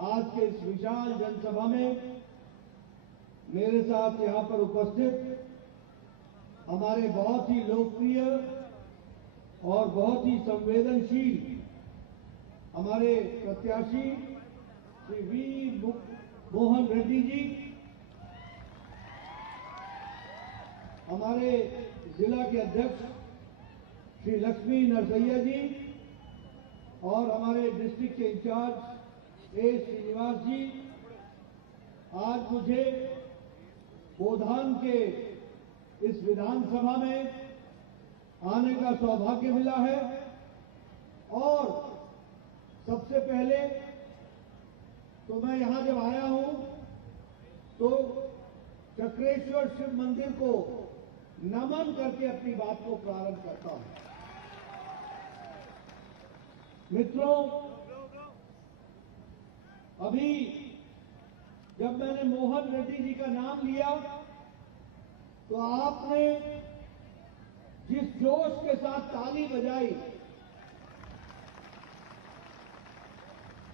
आज के इस विशाल जनसभा में मेरे साथ यहां पर उपस्थित हमारे बहुत ही लोकप्रिय और बहुत ही संवेदनशील हमारे प्रत्याशी श्री वी मोहन रेड्डी जी, हमारे जिला के अध्यक्ष श्री लक्ष्मी नरसैया जी और हमारे डिस्ट्रिक्ट के इंचार्ज ए श्रीनिवास जी, आज मुझे गोधान के इस विधानसभा में आने का सौभाग्य मिला है। और सबसे पहले तो मैं यहां जब आया हूं तो चक्रेश्वर शिव मंदिर को नमन करके अपनी बात को प्रारंभ करता हूं। मित्रों, अभी जब मैंने मोहन रेड्डी जी का नाम लिया तो आपने जिस जोश के साथ ताली बजाई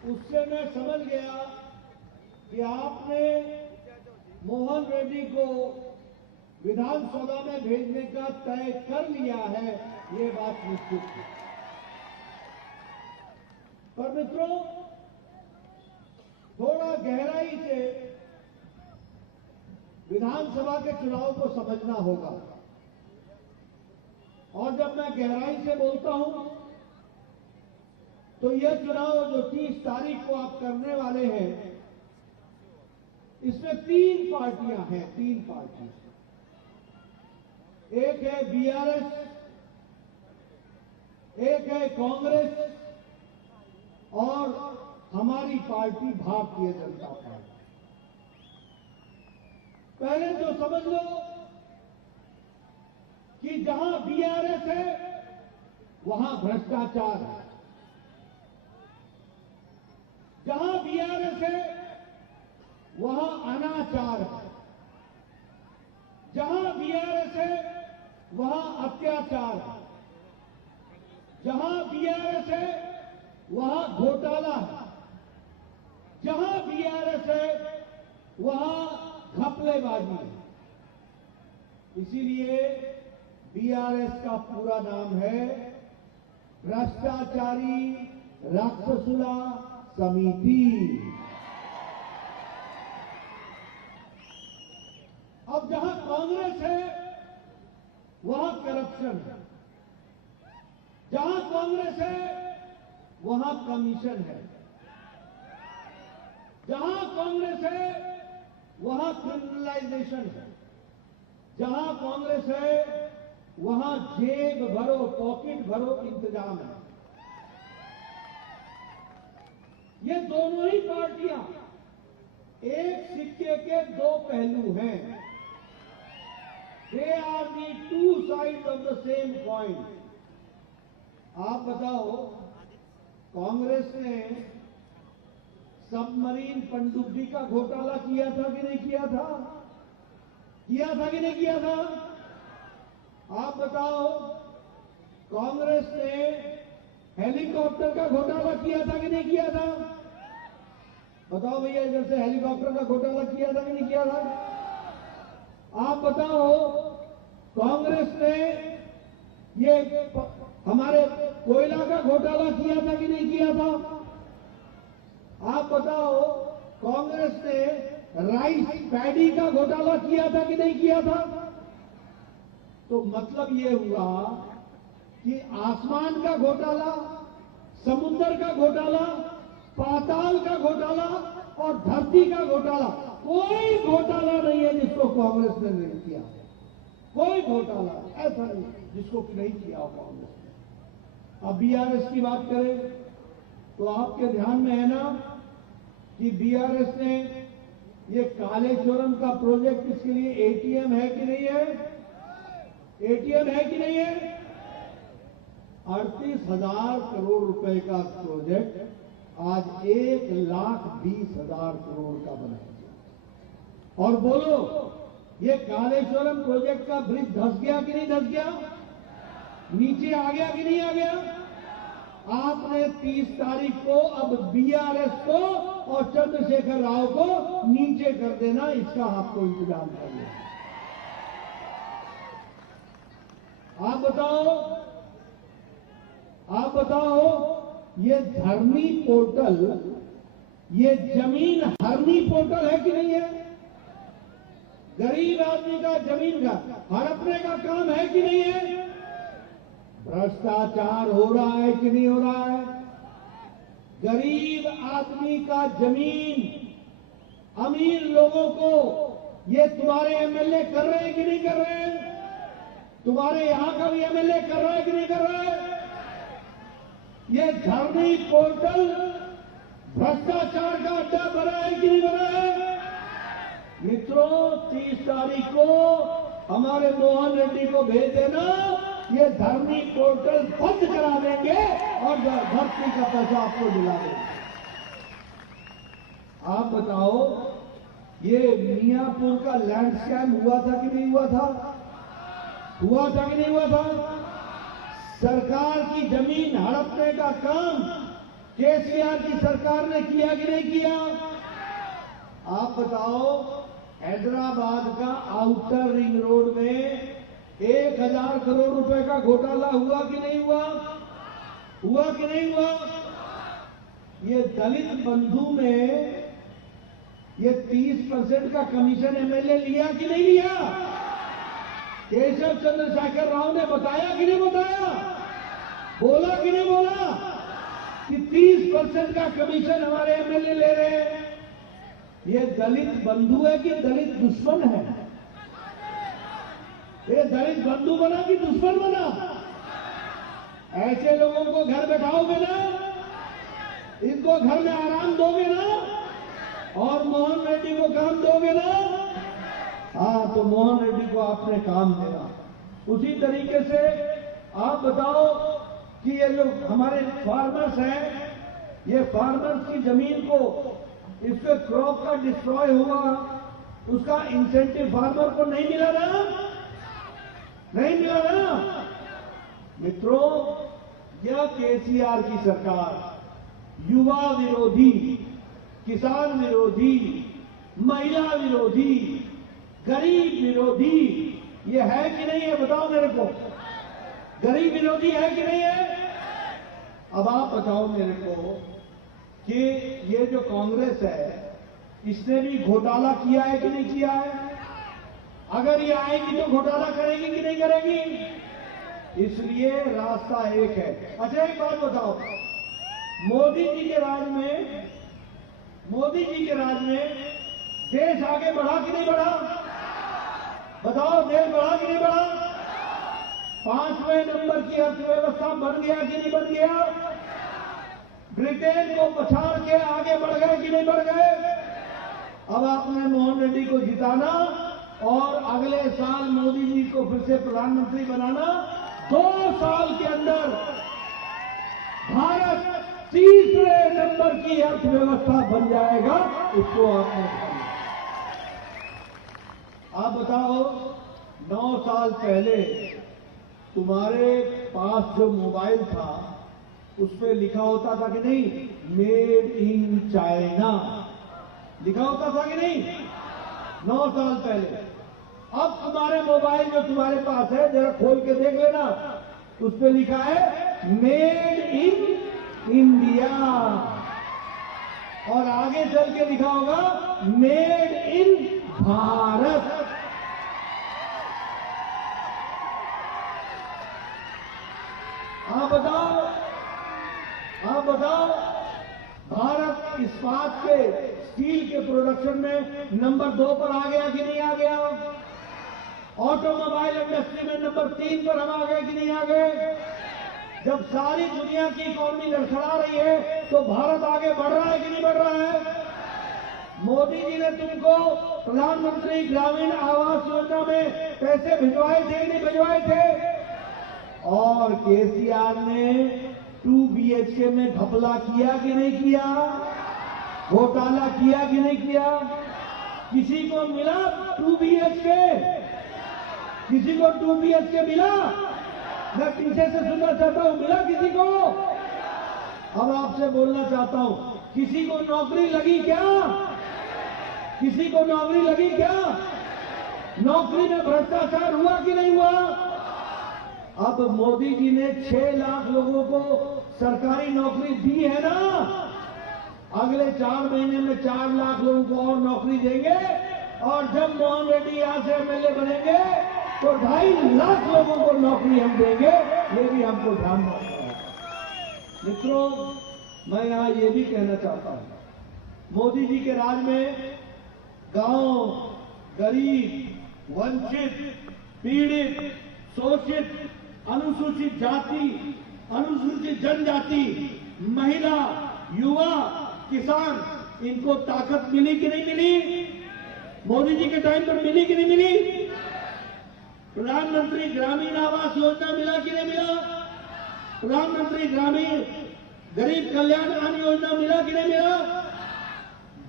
उससे मैं समझ गया कि आपने मोहन रेड्डी को विधानसभा में भेजने का तय कर लिया है, ये बात निश्चित है। पर मित्रों, थोड़ा गहराई से विधानसभा के चुनाव को समझना होगा। और जब मैं गहराई से बोलता हूं तो यह चुनाव जो 30 तारीख को आप करने वाले हैं, इसमें 3 पार्टियां हैं, 3 पार्टियां। एक है बीआरएस, एक है कांग्रेस और हमारी पार्टी भारतीय जनता पार्टी। पहले तो समझ लो कि जहां बीआरएस है वहां भ्रष्टाचार है, जहां बीआरएस है वहां अनाचार है, जहां बीआरएस है वहां अत्याचार है, जहां बीआरएस है वहां घोटाला है, जहां बीआरएस है वहां घपलेबाजी है। इसीलिए बीआरएस का पूरा नाम है भ्रष्टाचारी राक्षसुला समिति। अब जहां कांग्रेस है वहां करप्शन है, जहां कांग्रेस है वहां कमीशन है, जहां कांग्रेस है वहां क्रिमिनलाइजेशन है, जहां कांग्रेस है वहां जेब भरो पॉकेट भरो इंतजाम है। ये दोनों ही पार्टियां एक सिक्के के 2 पहलू हैं। They are the 2 sides of the same coin. आप बताओ, कांग्रेस ने सबमरीन पनडुब्बी का घोटाला किया था कि नहीं किया था? किया था कि नहीं किया था? आप बताओ, कांग्रेस ने हेलीकॉप्टर का घोटाला किया था कि नहीं किया था? बताओ भैया, इधर से हेलीकॉप्टर का घोटाला किया था कि नहीं किया था? आप बताओ, कांग्रेस ने ये हमारे कोयला का घोटाला किया था कि नहीं किया था? आप बताओ, कांग्रेस ने राइस पैडी का घोटाला किया था कि नहीं किया था? तो मतलब ये हुआ कि आसमान का घोटाला, समुद्र का घोटाला, पाताल का घोटाला और धरती का घोटाला, कोई घोटाला नहीं है जिसको कांग्रेस ने नहीं किया। कोई घोटाला ऐसा नहीं जिसको नहीं किया हो कांग्रेस ने। अब बीआरएस की बात करें तो आपके ध्यान में है ना कि बीआरएस ने ये कालेश्वरम का प्रोजेक्ट, इसके लिए एटीएम है कि नहीं है? एटीएम है कि नहीं है? 38,000 करोड़ रुपए का प्रोजेक्ट आज 1,20,000 करोड़ का बना दिया। और बोलो, ये कालेश्वरम प्रोजेक्ट का ब्रिज धंस गया कि नहीं धंस गया? नीचे आ गया कि नहीं आ गया? आपने 30 तारीख को अब बीआरएस को और चंद्रशेखर राव को नीचे कर देना, इसका आपको इंतजाम करना। आप बताओ, ये धरनी पोर्टल, ये जमीन हरनी पोर्टल है कि नहीं है? गरीब आदमी का जमीन का हड़पने का काम है कि नहीं है? भ्रष्टाचार हो रहा है कि नहीं हो रहा है? गरीब आदमी का जमीन अमीर लोगों को ये तुम्हारे एमएलए कर रहे हैं कि नहीं कर रहे हैं? तुम्हारे यहां का भी एमएलए कर रहा है कि नहीं कर रहा है? ये धरनी पोर्टल भ्रष्टाचार का अड्डा बना है कि नहीं बना है? मित्रों, 30 तारीख को हमारे मोहन रेड्डी को भेज देना, ये धरनी पोर्टल बंद करा देंगे और भर्ती का पैसा आपको दिला देंगे। आप बताओ, ये मियापुर का लैंड स्कैम हुआ था कि नहीं हुआ था? हुआ था कि नहीं हुआ था? सरकार की जमीन हड़पने का काम केसीआर की सरकार ने किया कि नहीं किया? आप बताओ, हैदराबाद का आउटर रिंग रोड में 1000 करोड़ रुपए का घोटाला हुआ कि नहीं हुआ? हुआ कि नहीं हुआ? ये दलित बंधु में ये 30% का कमीशन एमएलए लिया कि नहीं लिया? केशव चंद्रशेखर राव ने बताया कि नहीं बताया? बोला कि नहीं बोला कि 30% का कमीशन हमारे एमएलए ले रहे हैं? ये दलित बंधु है कि दलित दुश्मन है? ये दलित बंधु बना कि दुश्मन बना? ऐसे लोगों को घर बैठाओगे ना, इनको घर में आराम दोगे ना, और मोहन रेड्डी को काम दोगे ना? हाँ, तो मोहन रेड्डी को आपने काम देना। उसी तरीके से आप बताओ कि ये जो हमारे फार्मर्स हैं, ये फार्मर्स की जमीन को, इसके क्रॉप का डिस्ट्रॉय हुआ, उसका इंसेंटिव फार्मर को नहीं मिला ना? नहीं मिला ना? मित्रों, यह केसीआर की सरकार युवा विरोधी, किसान विरोधी, महिला विरोधी, गरीब विरोधी, ये है कि नहीं है? बताओ मेरे को, गरीब विरोधी है कि नहीं है? अब आप बताओ मेरे को कि ये जो कांग्रेस है, इसने भी घोटाला किया है कि नहीं किया है? अगर ये आएगी तो घोटाला करेगी कि नहीं करेगी? इसलिए रास्ता एक है। अच्छा, एक बात बताओ, मोदी जी के राज में देश आगे बढ़ा कि नहीं बढ़ा? बताओ, देश बढ़ा कि नहीं बढ़ा? 5वें नंबर की अर्थव्यवस्था बन गया कि नहीं बन गया? ब्रिटेन को पछाड़ के आगे बढ़ गए कि नहीं बढ़ गए? अब आपने मोहन रेड्डी को जिताना और अगले साल मोदी जी को फिर से प्रधानमंत्री बनाना। 2 साल के अंदर भारत 3रे नंबर की अर्थव्यवस्था बन जाएगा। इसको आपने बताया। आप बताओ, 9 साल पहले तुम्हारे पास जो मोबाइल था उस पर लिखा होता था कि नहीं, मेड इन चाइना, लिखा होता था कि नहीं? 9 साल पहले। अब तुम्हारे मोबाइल जो तुम्हारे पास है, जरा खोल के देख लेना, उस पर लिखा है मेड इन इंडिया, और आगे चल के लिखा होगा मेड इन भारत। आप बताओ, भारत इस्पात के, स्टील के प्रोडक्शन में नंबर 2 पर आ गया कि नहीं आ गया? ऑटोमोबाइल इंडस्ट्री में नंबर 3 पर हम आ गए कि नहीं आ गए? जब सारी दुनिया की इकोनॉमी लड़खड़ा रही है तो भारत आगे बढ़ रहा है कि नहीं बढ़ रहा है? मोदी जी ने तुमको प्रधानमंत्री ग्रामीण आवास योजना में पैसे भिजवाए थे कि नहीं भिजवाए थे? और केसीआर ने 2 BHK में घपला किया कि नहीं किया? घोटाला किया कि नहीं किया? किसी को मिला 2 BHK? किसी को 2 BHK मिला? मैं पीछे से सुनना चाहता हूं, मिला किसी को? अब आपसे बोलना चाहता हूं, किसी को नौकरी लगी क्या? किसी को नौकरी लगी क्या? नौकरी में भ्रष्टाचार हुआ कि नहीं हुआ? अब मोदी जी ने 6 लाख लोगों को सरकारी नौकरी दी है ना। अगले 4 महीने में 4 लाख लोगों को और नौकरी देंगे, और जब मोहन रेड्डी यहां से एमएलए बनेंगे तो 2.5 लाख लोगों को नौकरी हम देंगे। ये भी हमको ध्यान रखना है। मित्रों, मैं यहां ये भी कहना चाहता हूं, मोदी जी के राज में गांव, गरीब, वंचित, पीड़ित, शोषित, अनुसूचित जाति, अनुसूचित जनजाति, महिला, युवा, किसान, इनको ताकत मिली कि नहीं मिली? मोदी जी के टाइम पर मिली कि नहीं मिली? प्रधानमंत्री ग्रामीण आवास योजना मिला कि नहीं मिला? प्रधानमंत्री ग्रामीण गरीब कल्याण अन्न योजना मिला कि नहीं मिला?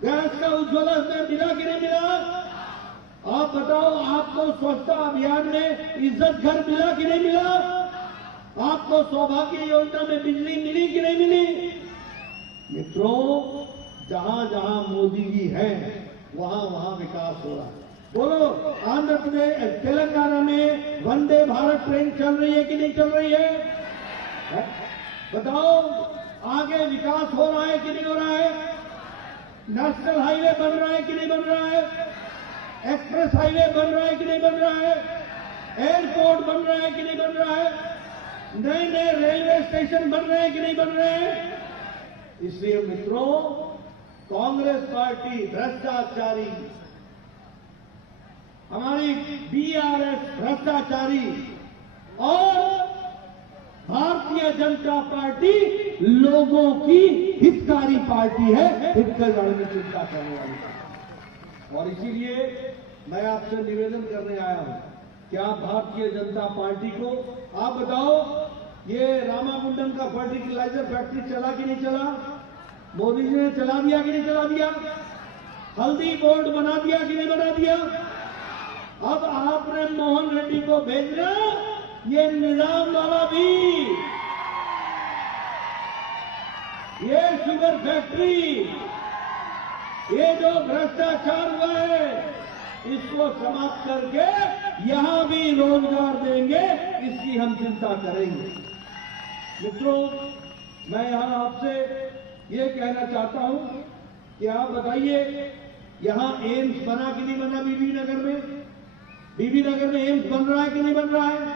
गैस का उज्ज्वला में मिला कि नहीं मिला? आप बताओ, आपको स्वच्छता अभियान में इज्जत घर मिला कि नहीं मिला? आपको सौभाग्य योजना में बिजली मिली कि नहीं मिली? मित्रों, जहां जहां मोदी जी हैं वहां वहां विकास हो रहा है। बोलो, आंध्र प्रदेश, तेलंगाना में वंदे भारत ट्रेन चल रही है कि नहीं चल रही है? बताओ, आगे विकास हो रहा है कि नहीं हो रहा है? नेशनल हाईवे बन रहा है कि नहीं बन रहा है? एक्सप्रेस हाईवे बन रहा है कि नहीं बन रहा है? एयरपोर्ट बन रहा है कि नहीं बन रहा है? नए नए रेलवे स्टेशन बन रहे हैं कि नहीं बन रहे हैं? इसलिए मित्रों, कांग्रेस पार्टी भ्रष्टाचारी, हमारी बीआरएस भ्रष्टाचारी, और भारतीय जनता पार्टी लोगों की हितकारी पार्टी है, हित कल्याण में चिंता करने वाली। और इसीलिए मैं आपसे निवेदन करने आया हूं कि आप भारतीय जनता पार्टी को, आप बताओ, ये रामागुंडम का फर्टिलाइजर फैक्ट्री चला कि नहीं चला? मोदी जी ने चला दिया कि नहीं चला दिया? हल्दी बोर्ड बना दिया कि नहीं बना दिया? अब आपने मोहन रेड्डी को भेजना, ये निजाम वाला भी, ये शुगर फैक्ट्री, ये जो भ्रष्टाचार हुआ है, इसको समाप्त करके यहां भी रोजगार देंगे, इसकी हम चिंता करेंगे। मित्रों, मैं यहां आपसे ये कहना चाहता हूं कि आप बताइए, यहां एम्स बना कि नहीं बना? बीबी नगर में, बीबी नगर में एम्स बन रहा है कि नहीं बन रहा है?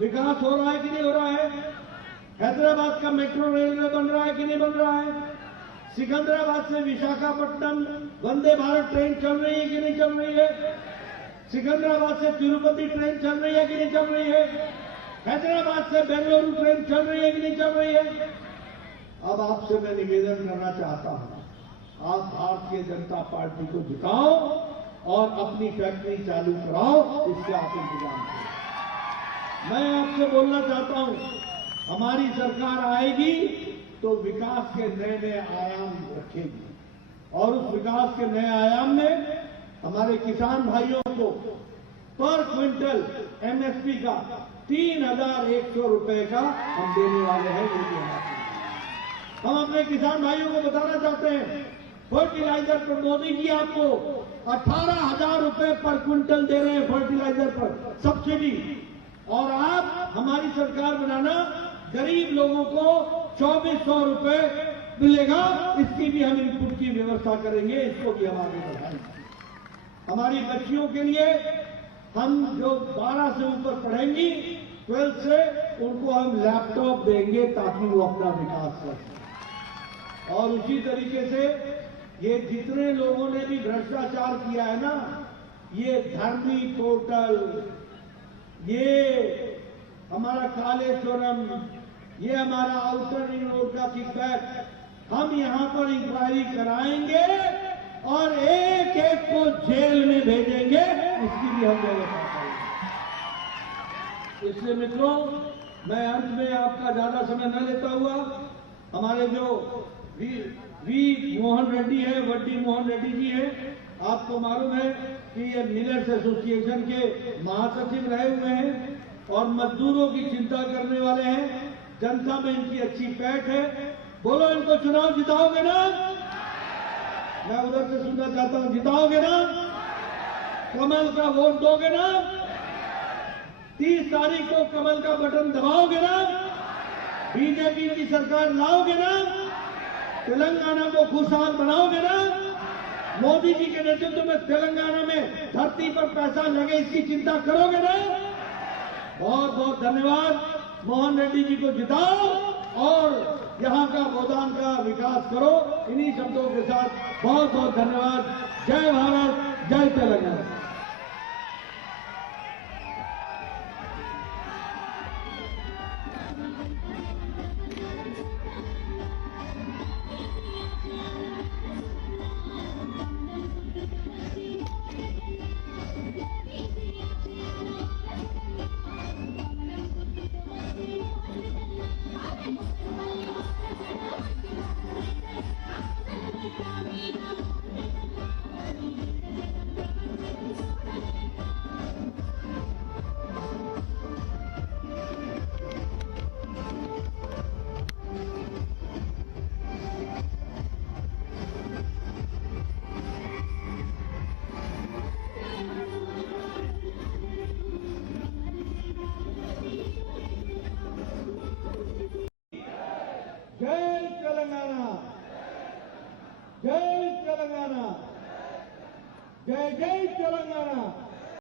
विकास हो रहा है कि नहीं हो रहा है? हैदराबाद का मेट्रो रेलवे बन रहा है कि नहीं बन रहा है? सिकंदराबाद से विशाखापट्टनम वंदे भारत ट्रेन चल रही है कि नहीं चल रही है? सिकंदराबाद से तिरुपति ट्रेन चल रही है कि नहीं चल रही है? हैदराबाद से बेंगलुरु ट्रेन चल रही है कि नहीं चल रही है? अब आपसे मैं निवेदन करना चाहता हूं, आप भारतीय जनता पार्टी को जिताओ और अपनी फैक्ट्री चालू कराओ, इसके आप इंतजाम करें। मैं आपसे बोलना चाहता हूं, हमारी सरकार आएगी तो विकास के नए नए आयाम रखेगी, और उस विकास के नए आयाम में हमारे किसान भाइयों को पर क्विंटल एमएसपी का 3,100 रुपए का हम देने वाले हैं। वो भी हम अपने किसान भाइयों को बताना चाहते हैं, फर्टिलाइजर पर मोदी जी आपको 18,000 रुपए पर क्विंटल दे रहे हैं फर्टिलाइजर पर सब्सिडी, और आप हमारी सरकार बनाना, गरीब लोगों को 2,400 रुपए मिलेगा, इसकी भी हम इनपुट की व्यवस्था करेंगे, इसको भी हम आगे बढ़ाएंगे। हमारी बच्चियों के लिए हम जो 12 से ऊपर पढ़ेंगी, 12 से, उनको हम लैपटॉप देंगे ताकि वो अपना विकास कर सकें। और उसी तरीके से ये जितने लोगों ने भी भ्रष्टाचार किया है ना, ये धर्मी पोर्टल, ये हमारा कालेश्वरम, ये हमारा आउटर रिंग रोड का किकबैक, हम यहां पर इंक्वायरी कराएंगे और एक एक को जेल में भेजेंगे, इसकी भी हम व्यवस्था करेंगे। इसलिए मित्रों, मैं अंत में आपका ज्यादा समय न लेता हुआ, हमारे जो वी मोहन रेड्डी है, वड्डी मोहन रेड्डी जी हैं, आपको मालूम है कि ये मिलर्स एसोसिएशन के महासचिव रहे हुए हैं और मजदूरों की चिंता करने वाले हैं। जनता में इनकी अच्छी पैठ है। बोलो, इनको चुनाव जिताओगे ना? मैं उधर से सुनना चाहता हूं, जिताओगे ना? कमल का वोट दोगे ना? 30 तारीख को कमल का बटन दबाओगे ना? बीजेपी की सरकार लाओगे ना? तेलंगाना को खुशहाल बनाओगे ना? मोदी जी के नेतृत्व में तेलंगाना में धरती पर पैसा लगे, इसकी चिंता करोगे ना? बहुत बहुत धन्यवाद। मोहन रेड्डी जी को जिताओ और यहां का गोदान का विकास करो। इन्हीं शब्दों के साथ बहुत बहुत धन्यवाद। जय भारत, जय तेलंगाना। जय तेलंगाना, जय तेलंगाना, जय जय तेलंगाना।